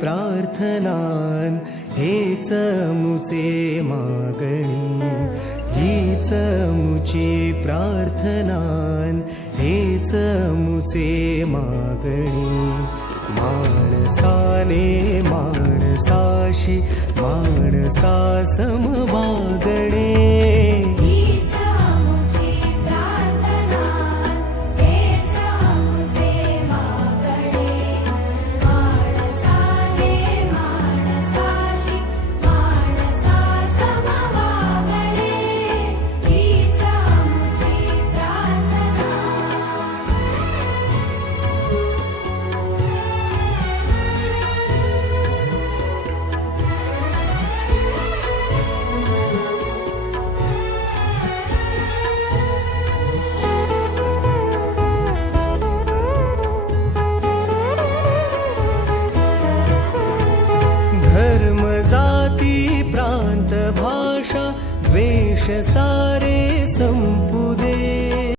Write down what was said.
प्रार्थनान हेच मुचे मागणी, हीच मुची प्रार्थनान हेच मुचे मागणी. माणसाने माणसाशी माणसा सम वागणे, धर्म जाती प्रांत भाषा द्वेष सा